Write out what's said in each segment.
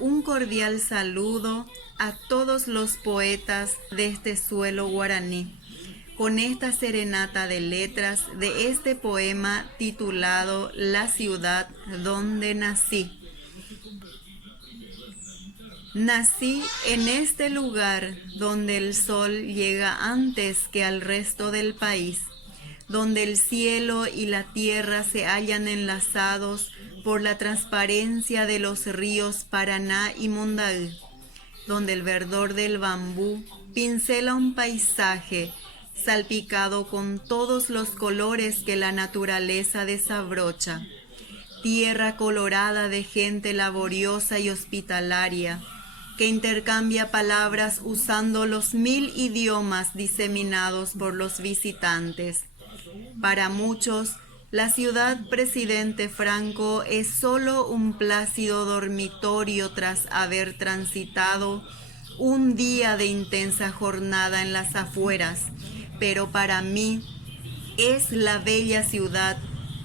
Un cordial saludo a todos los poetas de este suelo guaraní, con esta serenata de letras de este poema titulado La ciudad donde nací. Nací en este lugar donde el sol llega antes que al resto del país, donde el cielo y la tierra se hallan enlazados por la transparencia de los ríos Paraná y Mondaú, donde el verdor del bambú pincela un paisaje salpicado con todos los colores que la naturaleza desabrocha, tierra colorada de gente laboriosa y hospitalaria, que intercambia palabras usando los 1000 idiomas diseminados por los visitantes. Para muchos, la ciudad Presidente Franco es solo un plácido dormitorio tras haber transitado un día de intensa jornada en las afueras, pero para mí es la bella ciudad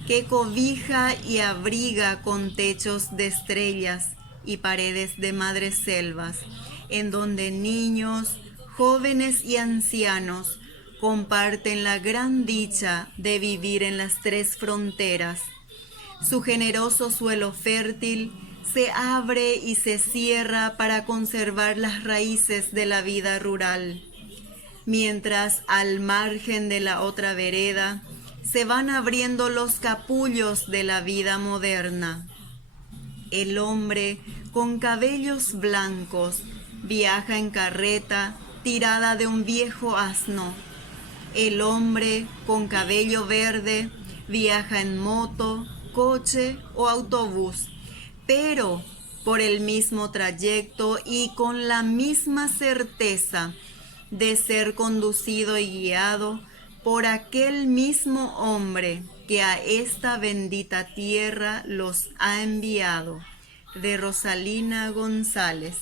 que cobija y abriga con techos de estrellas y paredes de madreselvas, en donde niños, jóvenes y ancianos comparten la gran dicha de vivir en las tres fronteras. Su generoso suelo fértil se abre y se cierra para conservar las raíces de la vida rural, mientras al margen de la otra vereda se van abriendo los capullos de la vida moderna. El hombre con cabellos blancos viaja en carreta tirada de un viejo asno. El hombre con cabello verde viaja en moto, coche o autobús, pero por el mismo trayecto y con la misma certeza de ser conducido y guiado por aquel mismo hombre que a esta bendita tierra los ha enviado. De Rosalina González.